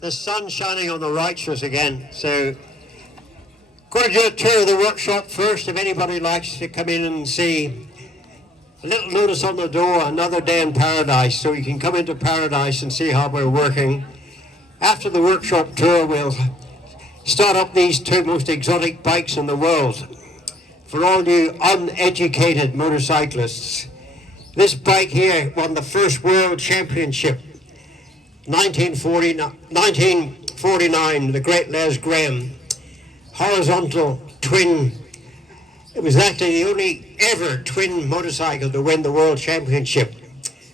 The sun's shining on the righteous again, so going to do a tour of the workshop first. If anybody likes to come in and see, a little notice on the door, another day in paradise, so you can come into paradise and see how we're working. After the workshop tour, we'll start up these two most exotic bikes in the world. For all you uneducated motorcyclists, this bike here won the first world championship, 1949, the great Les Graham, horizontal twin. It was actually the only ever twin motorcycle to win the world championship,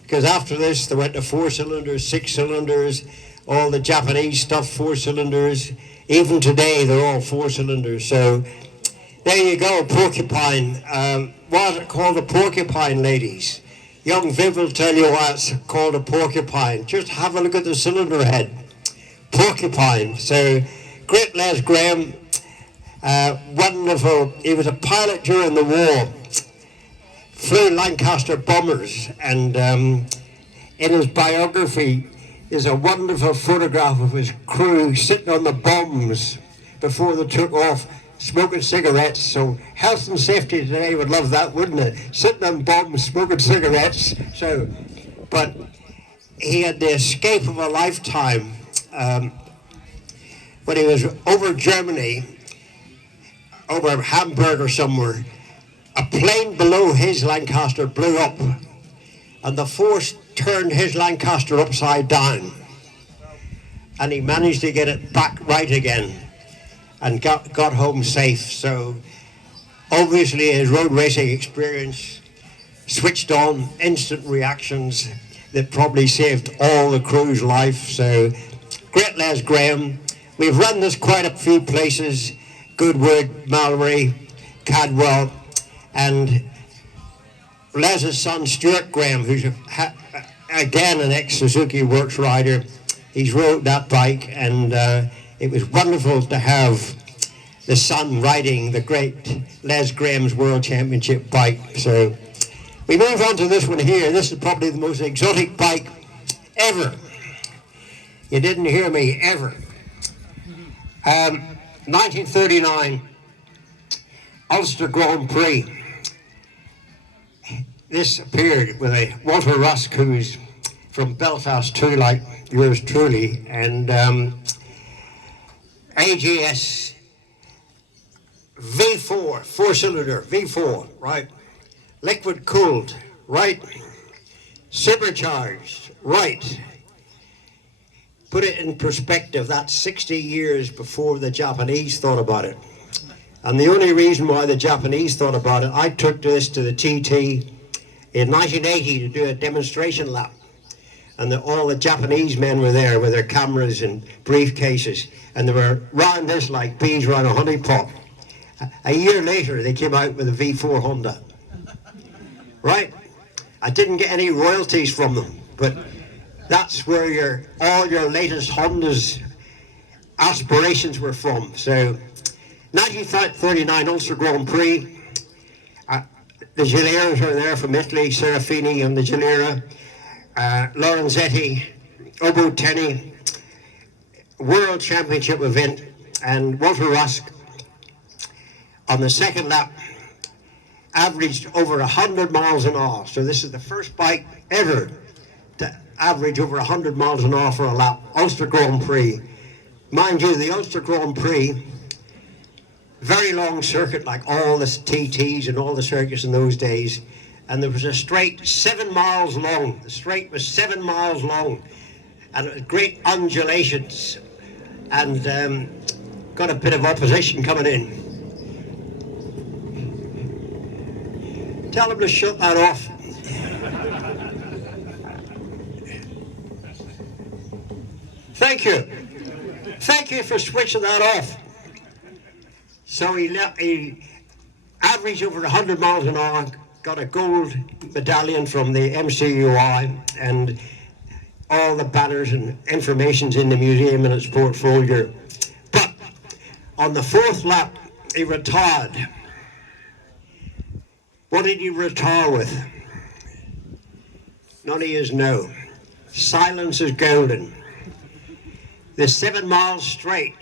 because after this they went to 4 cylinders, 6 cylinders, all the Japanese stuff 4 cylinders. Even today they're all 4 cylinders. So there you go, Porcupine. Why is it called a Porcupine, ladies? Young Viv will tell you why it's called a Porcupine. Just have a look at the cylinder head. Porcupine. So great Les Graham, wonderful. He was a pilot during the war, flew Lancaster bombers, and in his biography is a wonderful photograph of his crew sitting on the bombs before they took off, smoking cigarettes. So health and safety today would love that, wouldn't it? Sitting on bombs, smoking cigarettes. So, but he had the escape of a lifetime when he was over Germany, over Hamburg or somewhere. A plane below his Lancaster blew up, and the force turned his Lancaster upside down, and he managed to get it back right again and got home safe. So obviously his road racing experience switched on, instant reactions that probably saved all the crew's life. So great Les Graham. We've run this quite a few places: Goodwood, Mallory, Cadwell, and Les's son Stuart Graham, who's again an ex-Suzuki Works rider. He's rode that bike, and it was wonderful to have the son riding the great Les Graham's World Championship bike. So we move on to this one here. This is probably the most exotic bike ever. You didn't hear me, ever. 1939 Ulster Grand Prix. This appeared with a Walter Rusk, who's from Belfast too, like yours truly, and AJS V Four, 4-cylinder V4, right? Liquid cooled, right? Supercharged, right? Put it in perspective, that's 60 years before the Japanese thought about it. And the only reason why the Japanese thought about it, I took this to the TT in 1980 to do a demonstration lap. And all the Japanese men were there with their cameras and briefcases, and they were round this like bees round a honey pot. A year later, they came out with a V4 Honda. Right? I didn't get any royalties from them, but that's where all your latest Honda's aspirations were from. So 1939 Ulster Grand Prix. The Gilleras are there from Italy, Serafini and the Gillera, Lorenzetti, Obo-Tenny, World Championship event, and Walter Rusk on the second lap averaged over 100 miles an hour. So this is the first bike ever to average over 100 miles an hour for a lap. Ulster Grand Prix. Mind you, the Ulster Grand Prix, very long circuit like all the TTs and all the circuits in those days, and there was a straight 7 miles long. The straight was 7 miles long, and it was great undulations, and got a bit of opposition coming in. Tell them to shut that off. Thank you. Thank you for switching that off. So he averaged over 100 miles an hour, got a gold medallion from the MCUI, and all the banners and information's in the museum in its portfolio. But on the fourth lap, he retired. What did he retire with? None of yous know. Silence is golden. The 7 miles straight,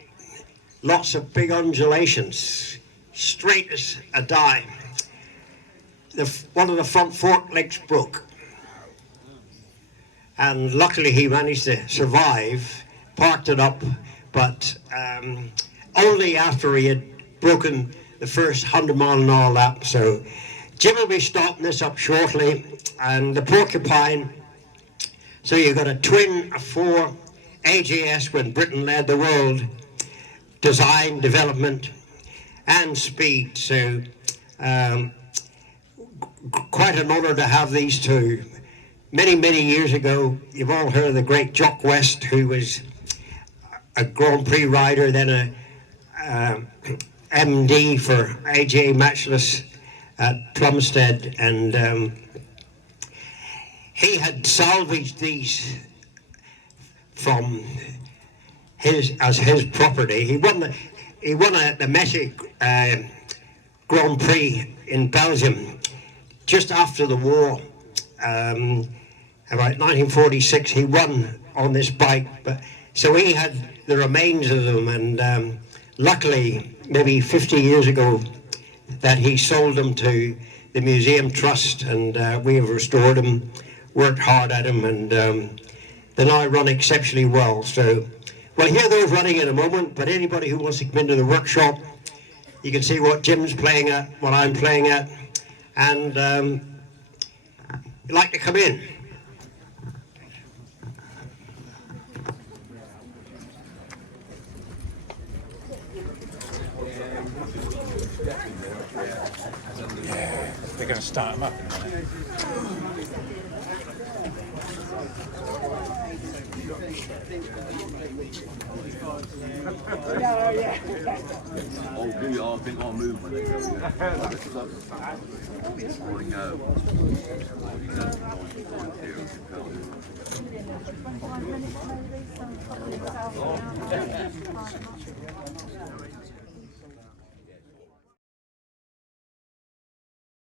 lots of big undulations, straight as a die. One of the front fork legs broke, and luckily he managed to survive, parked it up, but only after he had broken the first 100-mile-an-hour lap. So Jim will be starting this up shortly, and the Porcupine. So you've got a twin, a 4 AJS when Britain led the world, design, development, and speed. So quite an honour to have these two. Many, many years ago, you've all heard of the great Jock West, who was a Grand Prix rider, then a MD for AJ Matchless at Plumstead, and he had salvaged these from his property. He won the Messe Grand Prix in Belgium just after the war. About 1946, he won on this bike, but so he had the remains of them, and luckily, maybe 50 years ago, that he sold them to the Museum Trust, and we have restored them, worked hard at them, and they now run exceptionally well. So we'll hear those running in a moment, but anybody who wants to come into the workshop, you can see what Jim's playing at, what I'm playing at, and you'd like to come in. They're going to start them up in a minute. Oh, do y'all think I'll move when they go? Morning up.